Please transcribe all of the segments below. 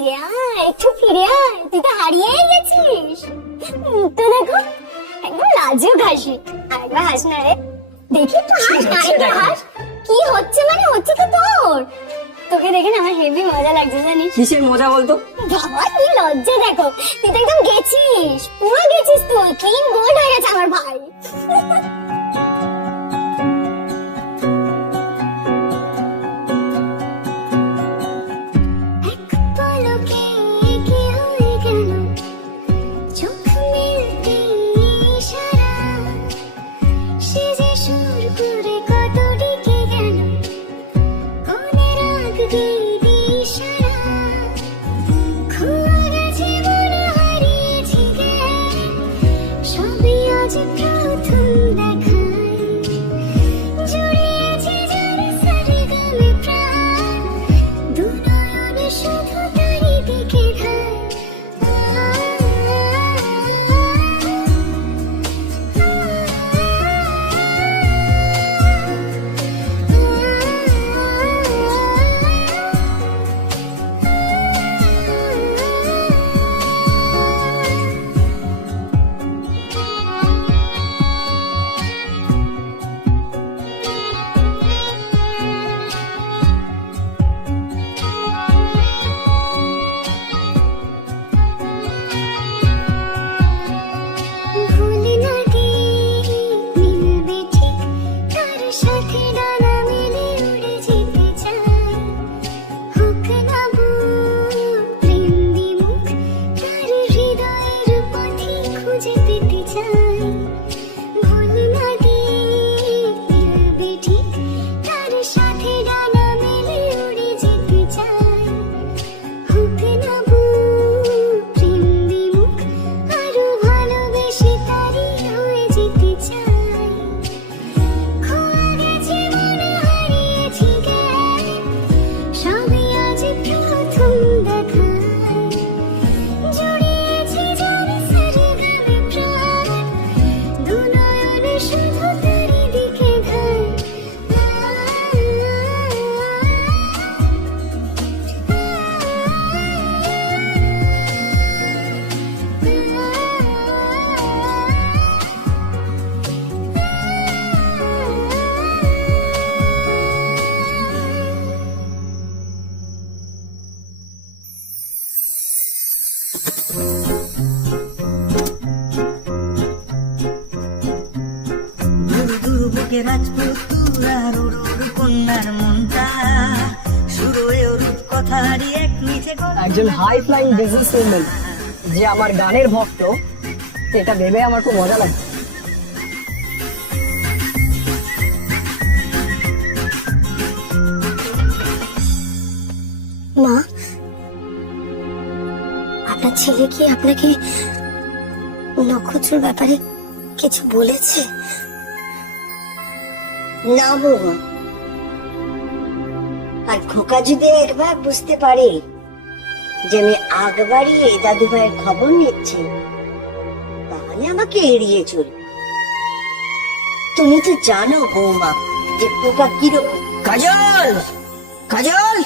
ফিরে আয় একটু ফিরে আয় তুই তো হারিয়েই গেছিস। তো দেখো একদম লাজুক হাসি। আরেকবার হাস না রে। দেখি একটু হাস না আরেকবার হাস কি হচ্ছে মানে হচ্ছে তো তোর। তোকে দেখে না আমার হেভি মজা লাগছে জানিস? কিসের মজা বলতো? বাবা কি লজ্জা দেখো। তুই তো একদম গেছিস। পুরো গেছিস তুই। ক্লিন গোল্ড হয়ে গেছে আমার ভাই। একজন হাই ফ্লাইং বিজনেস উইমেন যে আমার গানের ভক্ত এটা ভেবে আমার খুব মজা লাগছে। মা আপনার ছেলে কি আপনাকে নক্ষত্রের ব্যাপারে কিছু বলেছে? না বৌমা। আর খোকা যদি একবার বুঝতে পারে যে আমি আগ বাড়িয়ে দাদু ভাইয়ের খবর নিচ্ছি। তাহলে আমাকে এড়িয়ে চলবে তুমি তো জানো বৌমা যে খোকা কীরকম কাজল! কাজল!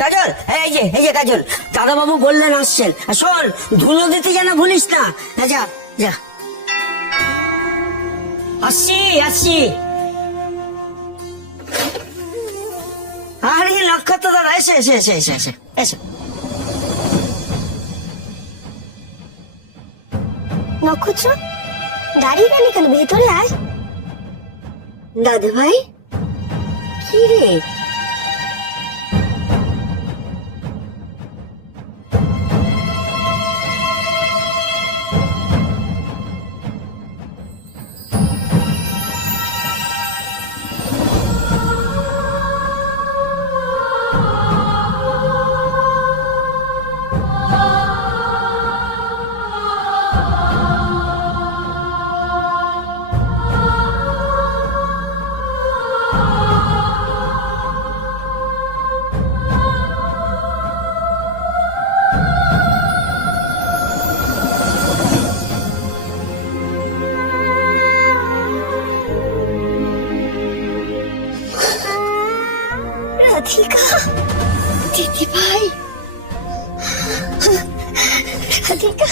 কাজল! এই যে এই যে কাজল দাদা বাবু বললেন আসছেন। শোন, ধুলো দিতে যেন ভুলিস না। যা যা আসছি আসছি। আরে নক্ষত্র দাদা এসে এসে এসে এসে এসে। নক্ষত্র দাঁড়িয়ে গেলি কেন? ভেতরে আয়। দাদু ভাই কি রে? ธิกาจิติไปคาธิกา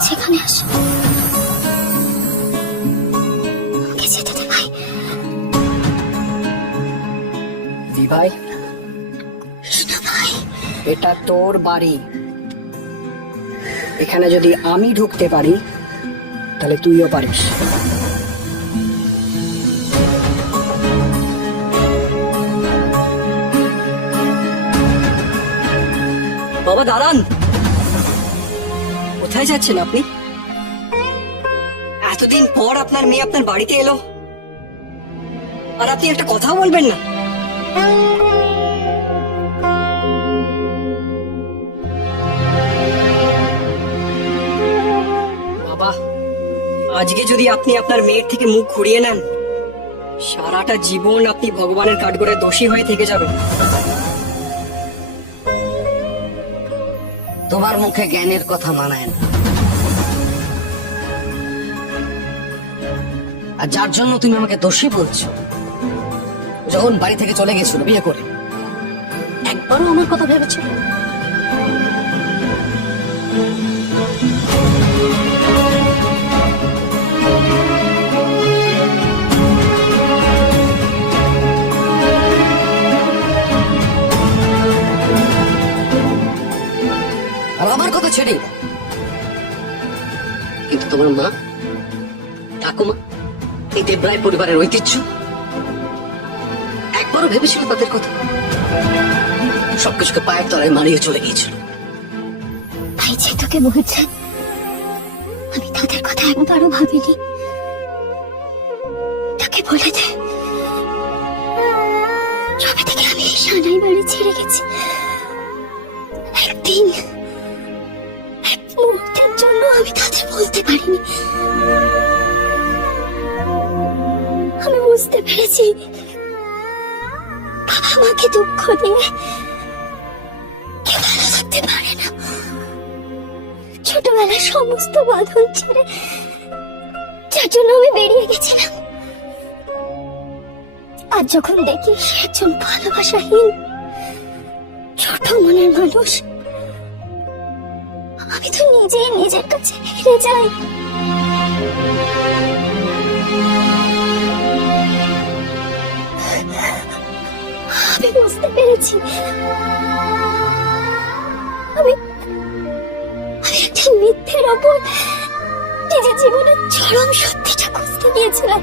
আমার এখানে আসো যেতে দে ভাই। এটা তোর বাড়ি। এখানে যদি আমি ঢুকতে পারি তাহলে তুইও পারিস। বাবা দাঁড়ান। কোথায় যাচ্ছেন আপনি? এতদিন পর আপনার মেয়ে আপনার বাড়িতে এলো। আর আপনি একটা কথাও বলবেন না। বাবা, আজকে যদি আপনি আপনার মেয়ের থেকে মুখ ঘুরিয়ে নেন, সারাটা জীবন আপনি ভগবানের কাঠগড়ে দোষী হয়ে থেকে যাবেন। তোমার মুখে জ্ঞানের কথা মানায় না। আর যার জন্য তুমি আমাকে দোষী বলছো, যখন বাড়ি থেকে চলে গেছিল বিয়ে করে, একবারও আমার কথা ভেবেছিল? আর আমার কথা ছেড়ে দাও। কিন্তু তোমার মা, ঠাকুমা, এই দেবরায় পরিবারের ঐতিহ্য, একবারও ভেবেছিল তাদের কথা? সবকিছুকে পায়ের তলায় মারিয়ে চলে গিয়েছিল। ভাই যে তোকে বলছে আমি তাদের কথা একবারও ভাবিনি। তাকে বলে দে, যবে থেকে আমি সানাই বাড়ি ছেড়ে গেছি। একদিন জন্য আমি তাদের বলতে পারিনি? আমি বুঝতে পেরেছি। বাবা আমাকে দুঃখ দিয়ে ছোটবেলার সমস্ত বাঁধন ছেড়ে যার জন্য আমি বেরিয়ে গেছিলাম। আর যখন দেখি সে একজন ভালোবাসাহীন, ছোট মনের মানুষ আমি তো নিজেই নিজের কাছে হেরে যাই। আমি বুঝতে পেরেছি। আমি আমি মিথ্যের ওপর নিজের জীবনের চরম সত্যিটা খুঁজতে গিয়েছিলাম।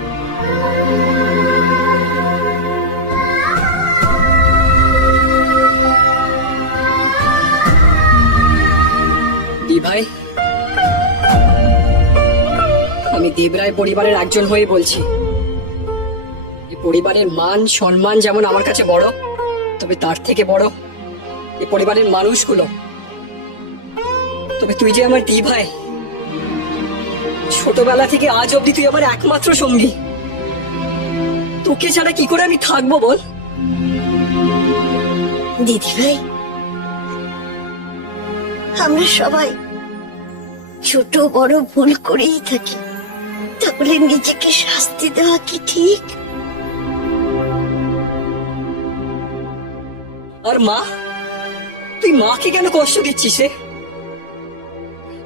দেবরায় পরিবারের একজন হয়ে বলছি। এই পরিবারের মান, সম্মান যেমন আমার কাছে বড়, তবে তার থেকে বড় এই পরিবারের মানুষগুলো। তবে তুই যে আমার দি ভাই, ছোটবেলা থেকে আজ অব্দি তুই আমার একমাত্র সঙ্গী। তোকে ছাড়া কি করে আমি থাকব বল? দিদি ভাই, আমরা সবাই ছোট বড় ভুল করেই থাকি। তাহলে নিজেকে শাস্তি দেওয়া কি ঠিক? আর মা তুই মাকে কেন কষ্ট দিচ্ছিস রে?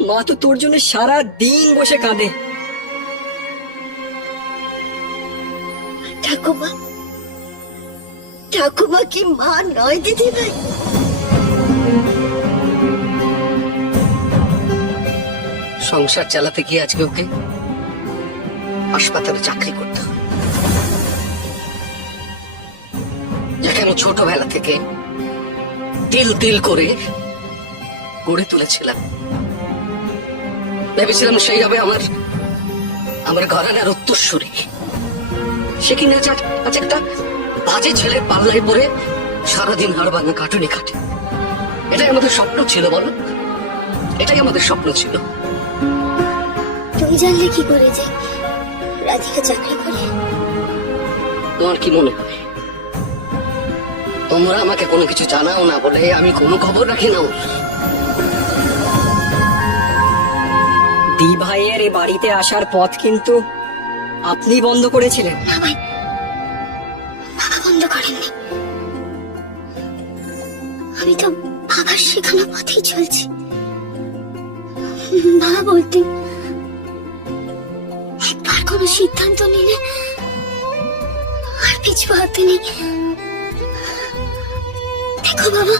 মা তো তোর জন্য সারা দিন বসে কাঁদে। ঠাকুমা ঠাকুমা কি মা নয় দিদি ভাই? সংসার চালাতে গিয়ে আজকে ওকে হাসপাতালে চাকরি করতে হয়। যেখানে ছোটবেলা থেকে তিল তিল করে গড়ে তুলেছিলাম। ভেবেছিলাম সেই হবে আমার আমার ঘরানার উত্তরসূরি। সে কিনা আজ আজ একটা বাজে ছেলে পাল্লায় পরে সারাদিন হাড় ভাঙা কাটুনি কাটে এটাই আমাদের স্বপ্ন ছিল, বলো। এটাই আমাদের স্বপ্ন ছিল। তুমি জানলে কি করে যে রাধিকা চাকরি করে। তোমার কি মনে হয়? তোমরা আমাকে কোনো কিছু জানাও না বলে আমি কোনো খবর রাখি না। দি ভাইয়ের এ বাড়িতে আসার পথ কিন্তু আপনি বন্ধ করেছিলেন। বাবা বন্ধ করেননি। আমি তো বাবার শেখানো পথেই চলছি। বাবা বলতেন একবার সিদ্ধান্ত নিলে আর পিছু হতে নেই। দেখো বাবা,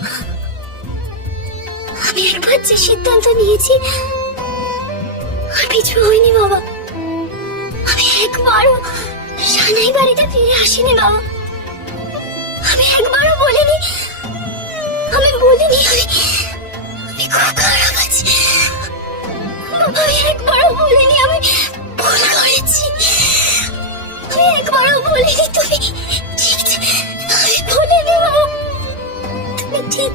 আমি একবার যে সিদ্ধান্ত নিয়েছি, আর পিছু হয়নি বাবা। আমি একবারও সানাই বাড়িতে ফিরে আসিনি বাবা। আমি একবারও বলিনি, আমি বলিনি, আমি আমি খুব খারাপ আছি। আমি একবারও বলিনি, আমি ভুল করেছি। আমি একবারও বলিনি তুমি। ঠিক। আমি তুমি ঠিক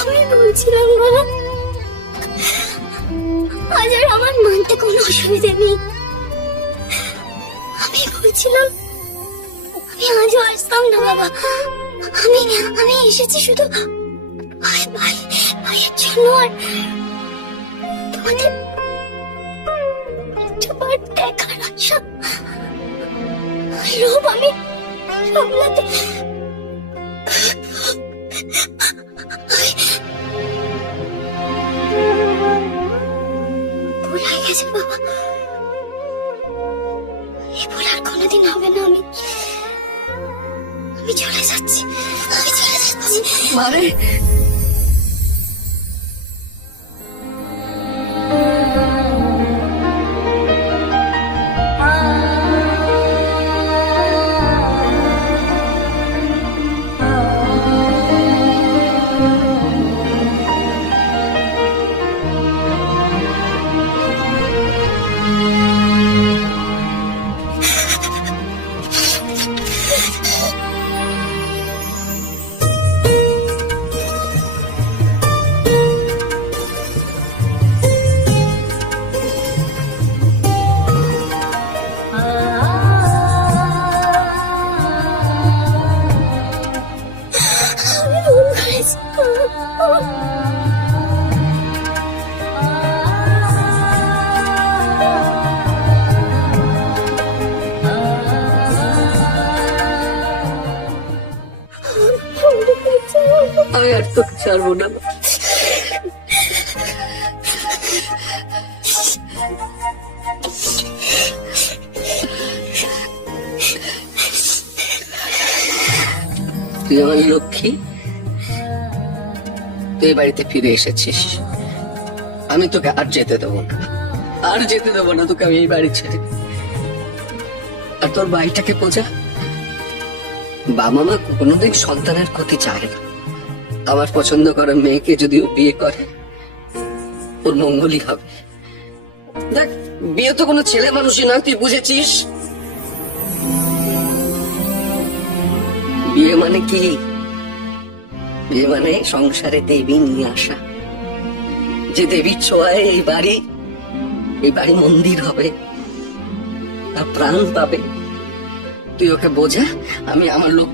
আমি বলছিলাম, বাবা। আজ আর আমার মানতে কোনো অসুবিধা নেই। আমি বলছিলাম, আমি আজও আসতাম না, বাবা। আমি আমি এসেছি শুধু ভাই, ভাইয়ের জন্য আর তোমাদের লোভ আমি সামলাতে ভুল হয়ে গেছে বাবা। এ ভুল আর কোনোদিন হবে মানে ছাড়বো না। তুই আমার লক্ষ্মী, তুই বাড়িতে ফিরে এসেছিস। আমি তোকে আর যেতে দেবো না। আর যেতে দেবো না, তোকে আমি এই বাড়ি ছেড়ে আর তোর বাড়িটাকে বোঝা বাবা মা কোনোদিন সন্তানের ক্ষতি চায় না। আমার পছন্দ করা মেয়েকে যদি ও বিয়ে করে ওর মঙ্গলই হবে। দেখ, বিয়ে তো কোনো ছেলে মানুষই নয়, তুই বুঝেছিস? বিয়ে মানে কি? বিয়ে মানে সংসারে দেবী নিয়ে আসা। যে দেবীর ছোঁয়ায় এই বাড়ি এই বাড়ি মন্দির হবে আর প্রাণ পাবে। তুই ওকে বোঝা, আমি আমার লোক